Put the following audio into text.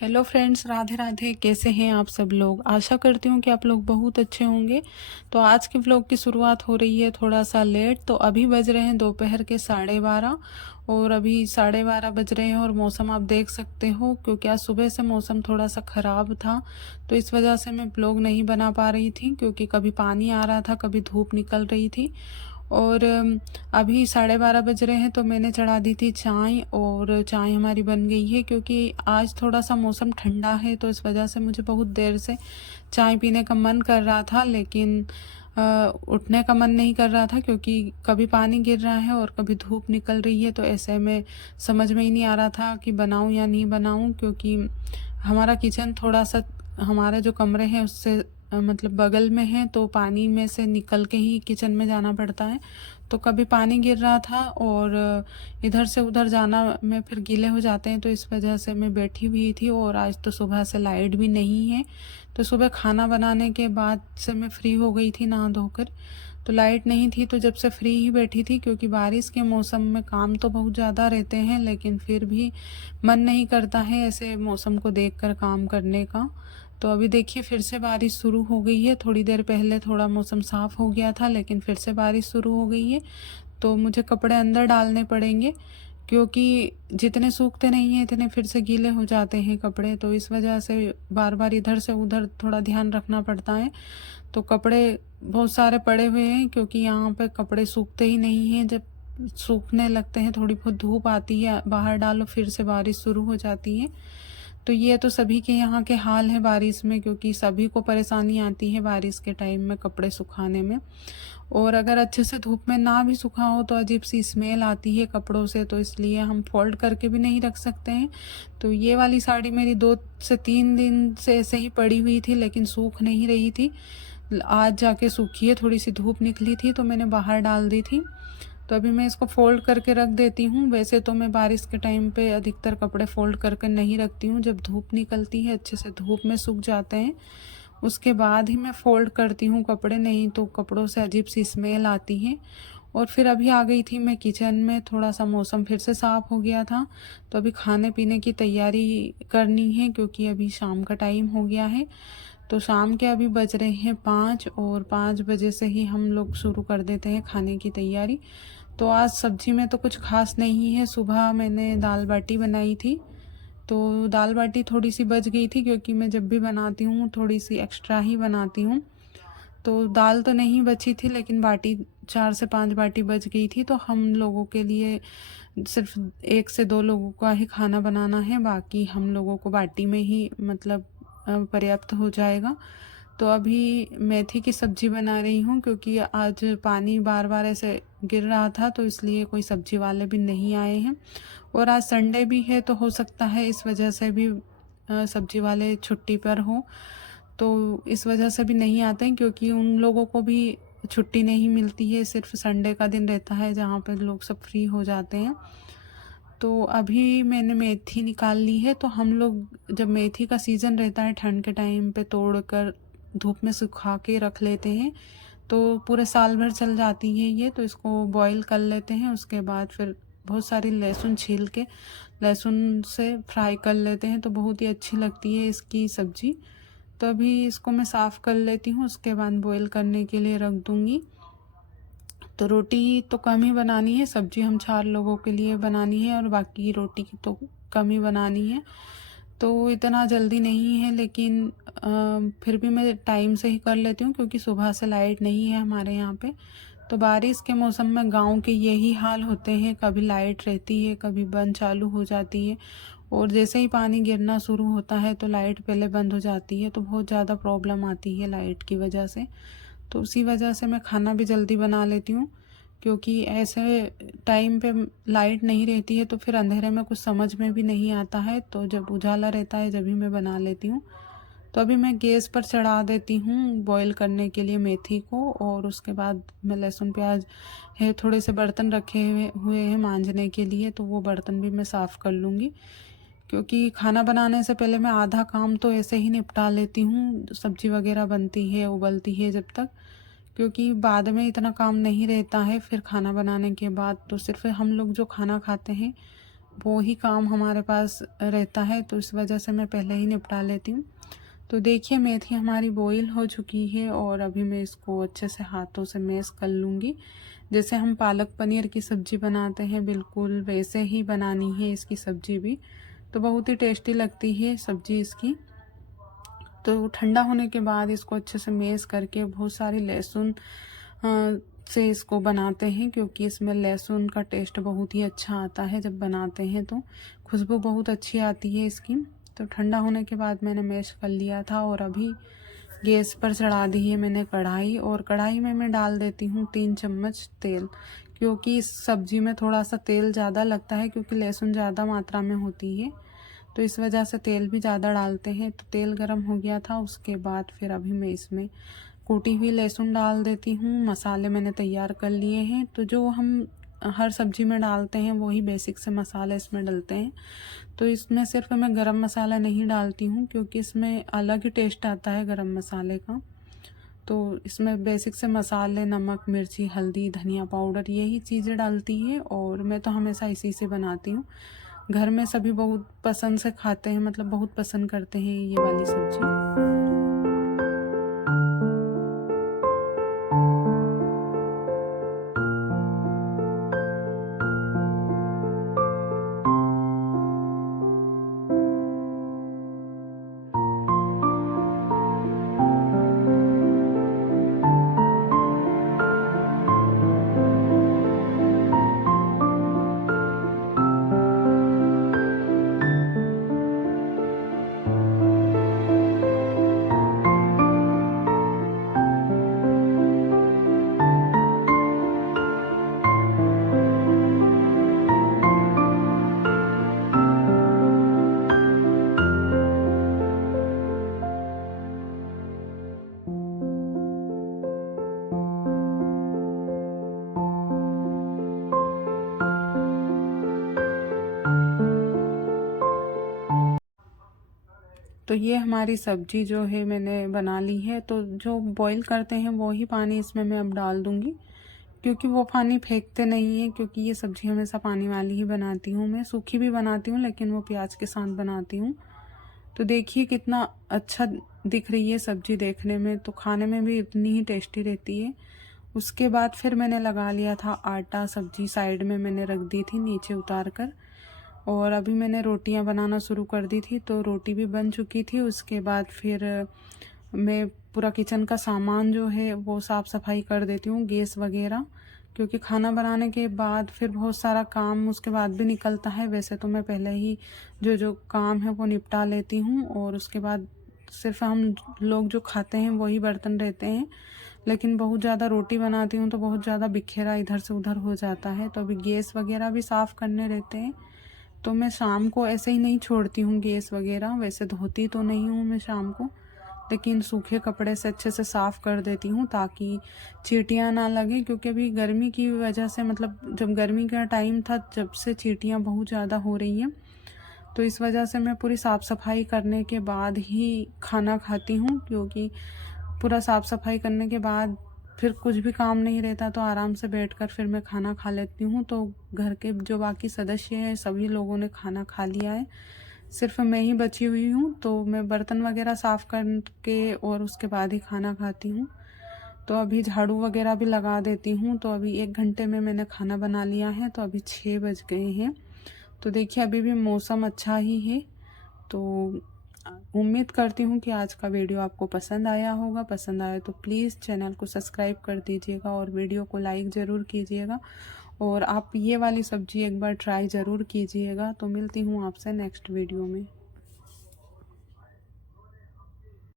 Hello friends, Radhe Radhe. कैसे हैं आप सब लोग? आशा करती हूँ कि आप लोग बहुत अच्छे होंगे। तो आज के व्लॉग की शुरुआत हो रही है थोड़ा सा लेट। तो अभी बज रहे हैं दोपहर के 12:30 और अभी 12:30 बज रहे हैं और मौसम आप देख सकते हो, क्योंकि आज सुबह से मौसम थोड़ा सा ख़राब था। तो इस वजह से मैं व्लॉग नहीं बना पा रही थी, क्योंकि कभी पानी आ रहा था, कभी धूप निकल रही थी। और अभी 12:30 बज रहे हैं तो मैंने चढ़ा दी थी चाय, और चाय हमारी बन गई है। क्योंकि आज थोड़ा सा मौसम ठंडा है तो इस वजह से मुझे बहुत देर से चाय पीने का मन कर रहा था, लेकिन उठने का मन नहीं कर रहा था, क्योंकि कभी पानी गिर रहा है और कभी धूप निकल रही है। तो ऐसे में समझ में ही नहीं आ रहा था कि बनाऊं या नहीं बनाऊं, क्योंकि हमारा किचन थोड़ा सा, हमारे जो कमरे हैं उससे मतलब बगल में है, तो पानी में से निकल के ही किचन में जाना पड़ता है। तो कभी पानी गिर रहा था और इधर से उधर जाना में फिर गीले हो जाते हैं, तो इस वजह से मैं बैठी हुई थी। और आज तो सुबह से लाइट भी नहीं है, तो सुबह खाना बनाने के बाद से मैं फ्री हो गई थी नहा धोकर। तो लाइट नहीं थी, तो जब से फ्री ही बैठी थी, क्योंकि बारिश के मौसम में काम तो बहुत ज़्यादा रहते हैं, लेकिन फिर भी मन नहीं करता है ऐसे मौसम को देखकर काम करने का। तो अभी देखिए फिर से बारिश शुरू हो गई है। थोड़ी देर पहले थोड़ा मौसम साफ़ हो गया था, लेकिन फिर से बारिश शुरू हो गई है। तो मुझे कपड़े अंदर डालने पड़ेंगे, क्योंकि जितने सूखते नहीं हैं इतने फिर से गीले हो जाते हैं कपड़े। तो इस वजह से बार बार इधर से उधर थोड़ा ध्यान रखना पड़ता है। तो कपड़े बहुत सारे पड़े हुए हैं, क्योंकि यहाँ पे कपड़े सूखते ही नहीं हैं। जब सूखने लगते हैं, थोड़ी बहुत धूप आती है, बाहर डालो फिर से बारिश शुरू हो जाती है। तो ये तो सभी के यहाँ के हाल है बारिश में, क्योंकि सभी को परेशानी आती है बारिश के टाइम में कपड़े सुखाने में। और अगर अच्छे से धूप में ना भी सूखा हो तो अजीब सी स्मेल आती है कपड़ों से, तो इसलिए हम फोल्ड करके भी नहीं रख सकते हैं। तो ये वाली साड़ी मेरी 2 से 3 दिन से ऐसे ही पड़ी हुई थी, लेकिन सूख नहीं रही थी। आज जाके सूखी है, थोड़ी सी धूप निकली थी तो मैंने बाहर डाल दी थी। तो अभी मैं इसको फ़ोल्ड करके रख देती हूँ। वैसे तो मैं बारिश के टाइम पे अधिकतर कपड़े फ़ोल्ड करके नहीं रखती हूँ। जब धूप निकलती है अच्छे से धूप में सूख जाते हैं, उसके बाद ही मैं फ़ोल्ड करती हूँ कपड़े, नहीं तो कपड़ों से अजीब सी स्मेल आती है। और फिर अभी आ गई थी मैं किचन में, थोड़ा सा मौसम फिर से साफ़ हो गया था। तो अभी खाने पीने की तैयारी करनी है, क्योंकि अभी शाम का टाइम हो गया है। तो शाम के अभी बज रहे हैं 5, और 5 बजे से ही हम लोग शुरू कर देते हैं खाने की तैयारी। तो आज सब्जी में तो कुछ खास नहीं है। सुबह मैंने दाल बाटी बनाई थी, तो दाल बाटी थोड़ी सी बच गई थी, क्योंकि मैं जब भी बनाती हूँ थोड़ी सी एक्स्ट्रा ही बनाती हूँ। तो दाल तो नहीं बची थी, लेकिन बाटी 4 से 5 बाटी बच गई थी। तो हम लोगों के लिए सिर्फ 1 से 2 लोगों का ही खाना बनाना है, बाकी हम लोगों को बाटी में ही मतलब पर्याप्त हो जाएगा। तो अभी मेथी की सब्ज़ी बना रही हूँ, क्योंकि आज पानी बार बार ऐसे गिर रहा था, तो इसलिए कोई सब्ज़ी वाले भी नहीं आए हैं। और आज संडे भी है, तो हो सकता है इस वजह से भी सब्ज़ी वाले छुट्टी पर हों। तो इस वजह से भी नहीं आते हैं, क्योंकि उन लोगों को भी छुट्टी नहीं मिलती है, सिर्फ संडे का दिन रहता है जहाँ पर लोग सब फ्री हो जाते हैं। तो अभी मैंने मेथी निकाल ली है। तो हम लोग जब मेथी का सीज़न रहता है ठंड के टाइम पे तोड़ कर धूप में सुखा के रख लेते हैं, तो पूरे साल भर चल जाती है ये। तो इसको बॉईल कर लेते हैं, उसके बाद फिर बहुत सारी लहसुन छील के लहसुन से फ्राई कर लेते हैं, तो बहुत ही अच्छी लगती है इसकी सब्ज़ी। तो अभी इसको मैं साफ़ कर लेती हूँ, उसके बाद बॉईल करने के लिए रख दूँगी। तो रोटी तो कम ही बनानी है, सब्जी हम 4 लोगों के लिए बनानी है, और बाकी रोटी की तो कम ही बनानी है। तो इतना जल्दी नहीं है, लेकिन फिर भी मैं टाइम से ही कर लेती हूँ, क्योंकि सुबह से लाइट नहीं है हमारे यहाँ पे। तो बारिश के मौसम में गांव के यही हाल होते हैं, कभी लाइट रहती है, कभी बंद चालू हो जाती है। और जैसे ही पानी गिरना शुरू होता है तो लाइट पहले बंद हो जाती है, तो बहुत ज़्यादा प्रॉब्लम आती है लाइट की वजह से। तो उसी वजह से मैं खाना भी जल्दी बना लेती हूँ, क्योंकि ऐसे टाइम पे लाइट नहीं रहती है तो फिर अंधेरे में कुछ समझ में भी नहीं आता है। तो जब उजाला रहता है जब ही मैं बना लेती हूँ। तो अभी मैं गैस पर चढ़ा देती हूँ बॉईल करने के लिए मेथी को, और उसके बाद मैं लहसुन प्याज है, थोड़े से बर्तन रखे हुए हैं मांजने के लिए, तो वो बर्तन भी मैं साफ़ कर लूँगी। क्योंकि खाना बनाने से पहले मैं आधा काम तो ऐसे ही निपटा लेती हूँ, सब्जी वगैरह बनती है उबलती है जब तक, क्योंकि बाद में इतना काम नहीं रहता है। फिर खाना बनाने के बाद तो सिर्फ हम लोग जो खाना खाते हैं वो ही काम हमारे पास रहता है, तो इस वजह से मैं पहले ही निपटा लेती हूँ। तो देखिए मेथी हमारी बॉईल हो चुकी है और अभी मैं इसको अच्छे से हाथों से मैश कर लूँगी। जैसे हम पालक पनीर की सब्ज़ी बनाते हैं बिल्कुल वैसे ही बनानी है इसकी सब्ज़ी भी, तो बहुत ही टेस्टी लगती है सब्ज़ी इसकी। तो ठंडा होने के बाद इसको अच्छे से मैश करके बहुत सारी लहसुन से इसको बनाते हैं, क्योंकि इसमें लहसुन का टेस्ट बहुत ही अच्छा आता है जब बनाते हैं, तो खुशबू बहुत अच्छी आती है इसकी। तो ठंडा होने के बाद मैंने मैश कर लिया था और अभी गैस पर चढ़ा दी है मैंने कढ़ाई, और कढ़ाई में मैं डाल देती हूँ 3 चम्मच तेल, क्योंकि इस सब्ज़ी में थोड़ा सा तेल ज़्यादा लगता है क्योंकि लहसुन ज़्यादा मात्रा में होती है, तो इस वजह से तेल भी ज़्यादा डालते हैं। तो तेल गरम हो गया था, उसके बाद फिर अभी मैं इसमें कूटी हुई लहसुन डाल देती हूँ। मसाले मैंने तैयार कर लिए हैं, तो जो हम हर सब्ज़ी में डालते हैं वही बेसिक से मसाले इसमें डलते हैं। तो इसमें सिर्फ मैं गरम मसाला नहीं डालती हूँ, क्योंकि इसमें अलग ही टेस्ट आता है गरम मसाले का। तो इसमें बेसिक से मसाले नमक, मिर्ची, हल्दी, धनिया पाउडर यही चीज़ें डालती है, और मैं तो हमेशा इसी से बनाती हूँ। घर में सभी बहुत पसंद से खाते हैं, मतलब बहुत पसंद करते हैं ये वाली सब्ज़ी। तो ये हमारी सब्ज़ी जो है मैंने बना ली है। तो जो बॉईल करते हैं वो ही पानी इसमें मैं अब डाल दूँगी, क्योंकि वो पानी फेंकते नहीं है, क्योंकि ये सब्ज़ी हमेशा पानी वाली ही बनाती हूँ मैं। सूखी भी बनाती हूँ लेकिन वो प्याज के साथ बनाती हूँ। तो देखिए कितना अच्छा दिख रही है सब्ज़ी देखने में, तो खाने में भी इतनी ही टेस्टी रहती है। उसके बाद फिर मैंने लगा लिया था आटा, सब्ज़ी साइड में मैंने रख दी थी नीचे उतार कर, और अभी मैंने रोटियां बनाना शुरू कर दी थी। तो रोटी भी बन चुकी थी। उसके बाद फिर मैं पूरा किचन का सामान जो है वो साफ़ सफाई कर देती हूँ, गैस वगैरह, क्योंकि खाना बनाने के बाद फिर बहुत सारा काम उसके बाद भी निकलता है। वैसे तो मैं पहले ही जो जो काम है वो निपटा लेती हूँ, और उसके बाद सिर्फ हम लोग जो खाते हैं वही बर्तन रहते हैं। लेकिन बहुत ज़्यादा रोटी बनाती हूँ तो बहुत ज़्यादा बिखेरा इधर से उधर हो जाता है, तो अभी गैस वगैरह भी साफ़ करने रहते हैं। तो मैं शाम को ऐसे ही नहीं छोड़ती हूँ गैस वगैरह, वैसे धोती तो नहीं हूँ मैं शाम को, लेकिन सूखे कपड़े से अच्छे से साफ़ कर देती हूँ ताकि चींटियाँ ना लगे, क्योंकि अभी गर्मी की वजह से, मतलब जब गर्मी का टाइम था जब से चींटियाँ बहुत ज़्यादा हो रही हैं, तो इस वजह से मैं पूरी साफ़ सफाई करने के बाद ही खाना खाती हूँ, क्योंकि पूरा साफ़ सफाई करने के बाद फिर कुछ भी काम नहीं रहता, तो आराम से बैठकर फिर मैं खाना खा लेती हूँ। तो घर के जो बाकी सदस्य हैं सभी लोगों ने खाना खा लिया है, सिर्फ मैं ही बची हुई हूँ। तो मैं बर्तन वगैरह साफ़ करके और उसके बाद ही खाना खाती हूँ। तो अभी झाड़ू वगैरह भी लगा देती हूँ। तो अभी 1 घंटे में मैंने खाना बना लिया है, तो अभी 6 बज गए हैं। तो देखिए अभी भी मौसम अच्छा ही है। तो उम्मीद करती हूँ कि आज का वीडियो आपको पसंद आया होगा। पसंद आया तो प्लीज़ चैनल को सब्सक्राइब कर दीजिएगा और वीडियो को लाइक ज़रूर कीजिएगा, और आप ये वाली सब्ज़ी एक बार ट्राई ज़रूर कीजिएगा। तो मिलती हूँ आपसे नेक्स्ट वीडियो में।